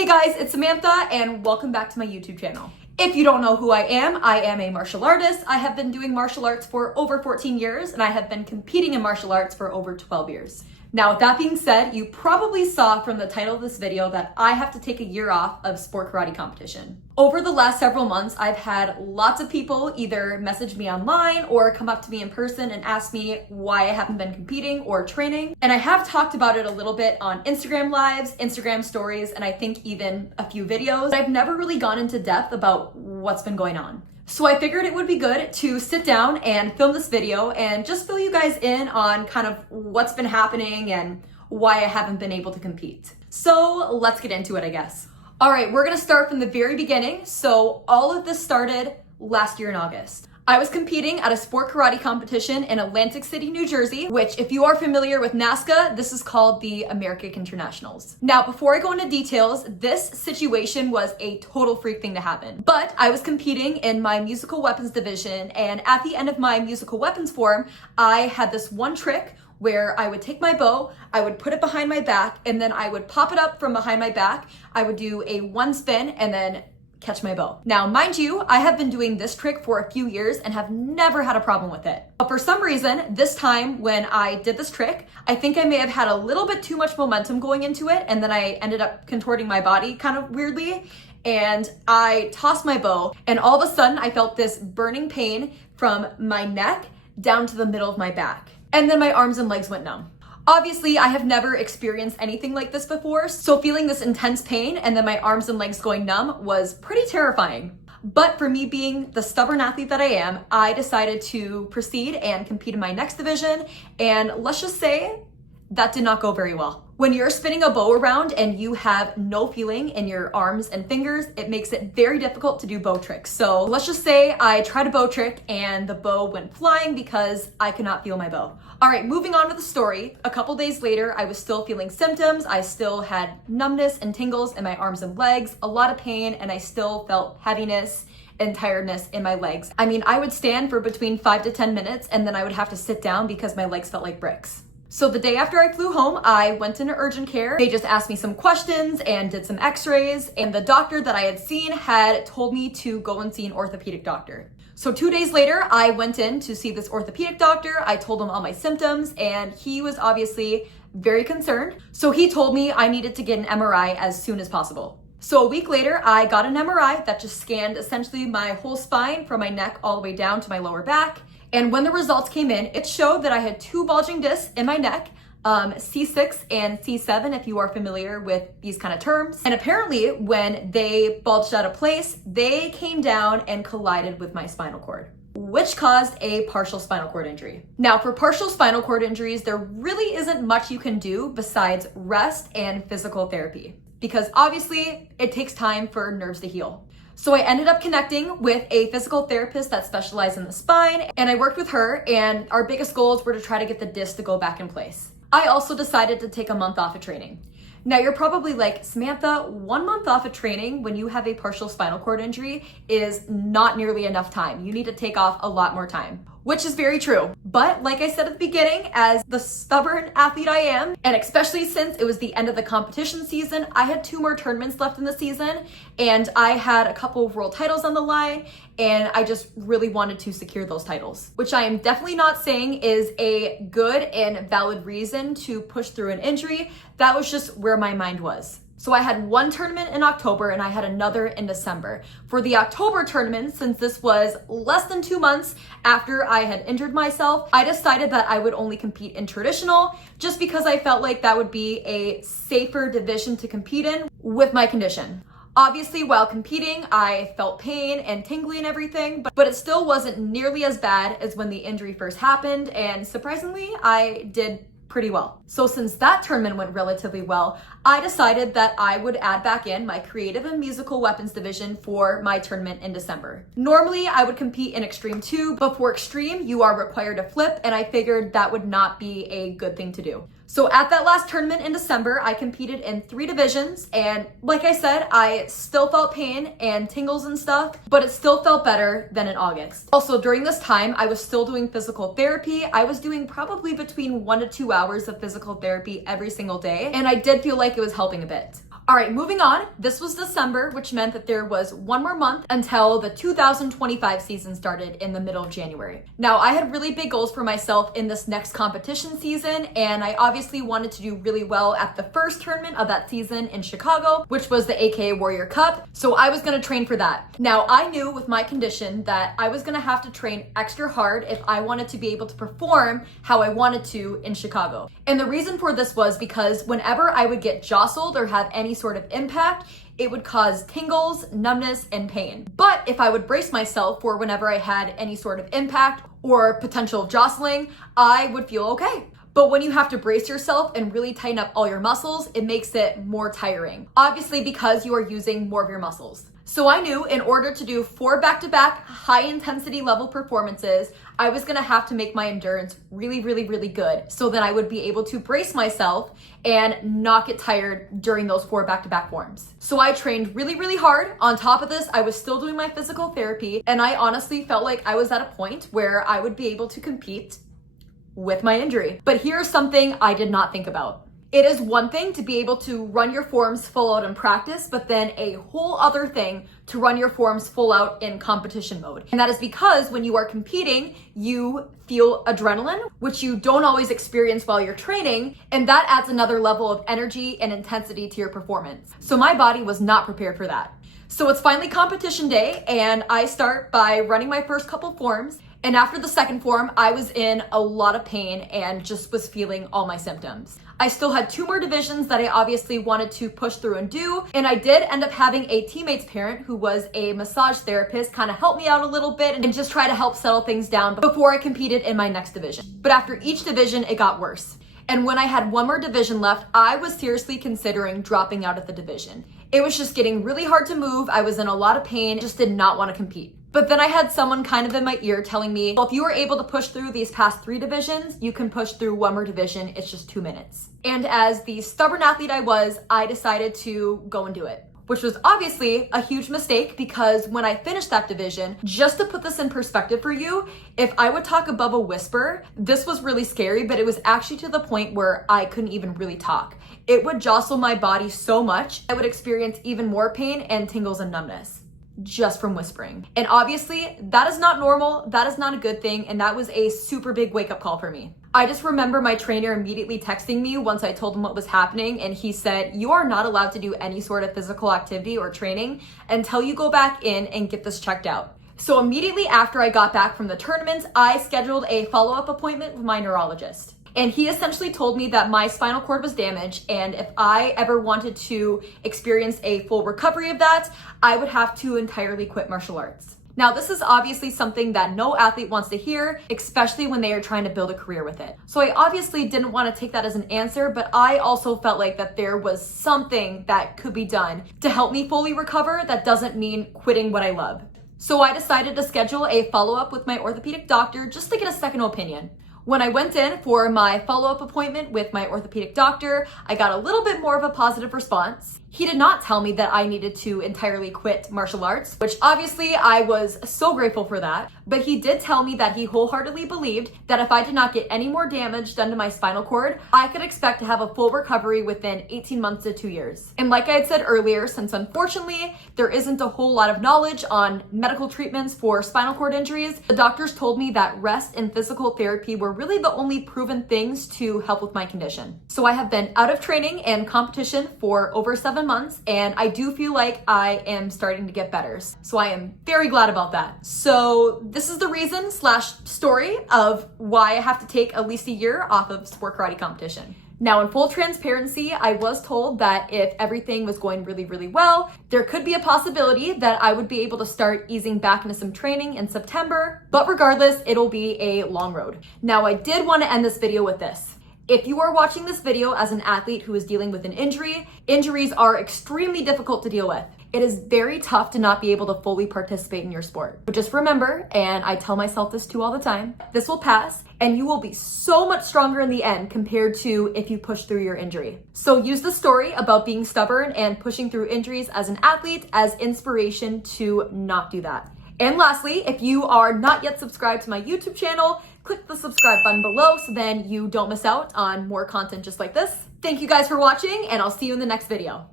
Hey guys, it's Samantha and welcome back to my YouTube channel. If you don't know who I am a martial artist. I have been doing martial arts for over 14 years and I have been competing in martial arts for over 12 years. Now, with that being said, you probably saw from the title of this video that I have to take a year off of sport karate competition. Over the last several months, I've had lots of people either message me online or come up to me in person and ask me why I haven't been competing or training. And I have talked about it a little bit on Instagram lives, Instagram stories, and I think even a few videos. I've never really gone into depth about what's been going on. So I figured it would be good to sit down and film this video and just fill you guys in on kind of what's been happening and why I haven't been able to compete. So let's get into it, I guess. All right, we're gonna start from the very beginning. So all of this started last year in August. I was competing at a sport karate competition in Atlantic City, New Jersey, which if you are familiar with NASKA, this is called the American Internationals. Now, before I go into details, this situation was a total freak thing to happen. But I was competing in my musical weapons division, and at the end of my musical weapons form, I had this one trick where I would take my bow, I would put it behind my back, and then I would pop it up from behind my back. I would do a one spin and then catch my bow. Now, mind you, I have been doing this trick for a few years and have never had a problem with it. But for some reason, this time when I did this trick, I think I may have had a little bit too much momentum going into it, and then I ended up contorting my body kind of weirdly, and I tossed my bow, and all of a sudden I felt this burning pain from my neck down to the middle of my back. And then my arms and legs went numb. Obviously, I have never experienced anything like this before, so feeling this intense pain and then my arms and legs going numb was pretty terrifying. But for me being the stubborn athlete that I am, I decided to proceed and compete in my next division, and let's just say that did not go very well. When you're spinning a bow around and you have no feeling in your arms and fingers, it makes it very difficult to do bow tricks. So let's just say I tried a bow trick and the bow went flying because I could not feel my bow. All right, moving on to the story. A couple days later, I was still feeling symptoms. I still had numbness and tingles in my arms and legs, a lot of pain, and I still felt heaviness and tiredness in my legs. I mean, I would stand for between 5 to 10 minutes and then I would have to sit down because my legs felt like bricks. So the day after I flew home, I went into urgent care. They just asked me some questions and did some x-rays, and the doctor that I had seen had told me to go and see an orthopedic doctor. So 2 days later, I went in to see this orthopedic doctor. I told him all my symptoms, and he was obviously very concerned. So he told me I needed to get an MRI as soon as possible. So a week later, I got an MRI that just scanned essentially my whole spine from my neck all the way down to my lower back. And when the results came in, it showed that I had 2 bulging discs in my neck, C6 and C7, if you are familiar with these kind of terms. And apparently when they bulged out of place, they came down and collided with my spinal cord, which caused a partial spinal cord injury. Now, for partial spinal cord injuries, there really isn't much you can do besides rest and physical therapy, because obviously it takes time for nerves to heal. So I ended up connecting with a physical therapist that specialized in the spine, and I worked with her, and our biggest goals were to try to get the disc to go back in place. I also decided to take a month off of training. Now you're probably like, Samantha, 1 month off of training when you have a partial spinal cord injury is not nearly enough time. You need to take off a lot more time, which is very true. But like I said at the beginning, as the stubborn athlete I am, and especially since it was the end of the competition season, I had 2 more tournaments left in the season, and I had a couple of world titles on the line, and I just really wanted to secure those titles, which I am definitely not saying is a good and valid reason to push through an injury. That was just where my mind was. So I had 1 tournament in October and I had another in December. For the October tournament, since this was less than 2 months after I had injured myself, I decided that I would only compete in traditional just because I felt like that would be a safer division to compete in with my condition. Obviously, while competing, I felt pain and tingling and everything, but it still wasn't nearly as bad as when the injury first happened, and surprisingly, I did pretty well. So since that tournament went relatively well, I decided that I would add back in my creative and musical weapons division for my tournament in December. Normally I would compete in Extreme 2, but for Extreme you are required to flip, and I figured that would not be a good thing to do. So at that last tournament in December, I competed in 3 divisions, and like I said, I still felt pain and tingles and stuff, but it still felt better than in August. Also, during this time, I was still doing physical therapy. I was doing probably between 1 to 2 hours of physical therapy every single day, and I did feel like it was helping a bit. All right, moving on. This was December, which meant that there was one more month until the 2025 season started in the middle of January. Now, I had really big goals for myself in this next competition season, and I obviously wanted to do really well at the first tournament of that season in Chicago, which was the AKA Warrior Cup. So I was gonna train for that. Now, I knew with my condition that I was gonna have to train extra hard if I wanted to be able to perform how I wanted to in Chicago. And the reason for this was because whenever I would get jostled or have any sort of impact, it would cause tingles, numbness, and pain. But if I would brace myself for whenever I had any sort of impact or potential jostling, I would feel okay. But when you have to brace yourself and really tighten up all your muscles, it makes it more tiring. Obviously, because you are using more of your muscles. So I knew in order to do 4 back-to-back high intensity level performances, I was gonna have to make my endurance really, really, really good so that I would be able to brace myself and not get tired during those 4 back-to-back forms. So I trained really, really hard. On top of this, I was still doing my physical therapy, and I honestly felt like I was at a point where I would be able to compete with my injury. But here's something I did not think about. It is one thing to be able to run your forms full out in practice, but then a whole other thing to run your forms full out in competition mode. And that is because when you are competing, you feel adrenaline, which you don't always experience while you're training, and that adds another level of energy and intensity to your performance. So my body was not prepared for that. So it's finally competition day, and I start by running my first couple forms. And after the second form, I was in a lot of pain and just was feeling all my symptoms. I still had 2 more divisions that I obviously wanted to push through and do. And I did end up having a teammate's parent who was a massage therapist kind of help me out a little bit and just try to help settle things down before I competed in my next division. But after each division, it got worse. And when I had 1 more division left, I was seriously considering dropping out of the division. It was just getting really hard to move. I was in a lot of pain, just did not want to compete. But then I had someone kind of in my ear telling me, well, if you were able to push through these past 3 divisions, you can push through 1 more division. It's just 2 minutes. And as the stubborn athlete I was, I decided to go and do it, which was obviously a huge mistake because when I finished that division, just to put this in perspective for you, if I would talk above a whisper, this was really scary, but it was actually to the point where I couldn't even really talk. It would jostle my body so much, I would experience even more pain and tingles and numbness just from whispering. And obviously that is not normal, that is not a good thing, and that was a super big wake-up call for me. I just remember my trainer immediately texting me once I told him what was happening, and he said, you are not allowed to do any sort of physical activity or training until you go back in and get this checked out. So immediately after I got back from the tournaments, I scheduled a follow-up appointment with my neurologist. And he essentially told me that my spinal cord was damaged, and if I ever wanted to experience a full recovery of that, I would have to entirely quit martial arts. Now, this is obviously something that no athlete wants to hear, especially when they are trying to build a career with it. So I obviously didn't want to take that as an answer, but I also felt like that there was something that could be done to help me fully recover that doesn't mean quitting what I love. So I decided to schedule a follow-up with my orthopedic doctor just to get a second opinion. When I went in for my follow-up appointment with my orthopedic doctor, I got a little bit more of a positive response. He did not tell me that I needed to entirely quit martial arts, which obviously I was so grateful for that. But he did tell me that he wholeheartedly believed that if I did not get any more damage done to my spinal cord, I could expect to have a full recovery within 18 months to 2 years. And like I had said earlier, since unfortunately there isn't a whole lot of knowledge on medical treatments for spinal cord injuries, the doctors told me that rest and physical therapy were really the only proven things to help with my condition. So I have been out of training and competition for over 7 months, and I do feel like I am starting to get better. So I am very glad about that. So this is the reason / story of why I have to take at least a year off of sport karate competition. Now, in full transparency, I was told that if everything was going really, really well, there could be a possibility that I would be able to start easing back into some training in September, but regardless, it'll be a long road. Now, I did want to end this video with this. If you are watching this video as an athlete who is dealing with an injury, injuries are extremely difficult to deal with. It is very tough to not be able to fully participate in your sport. But just remember, and I tell myself this too all the time, this will pass and you will be so much stronger in the end compared to if you push through your injury. So use the story about being stubborn and pushing through injuries as an athlete as inspiration to not do that. And lastly, if you are not yet subscribed to my YouTube channel, click the subscribe button below so then you don't miss out on more content just like this. Thank you guys for watching, and I'll see you in the next video.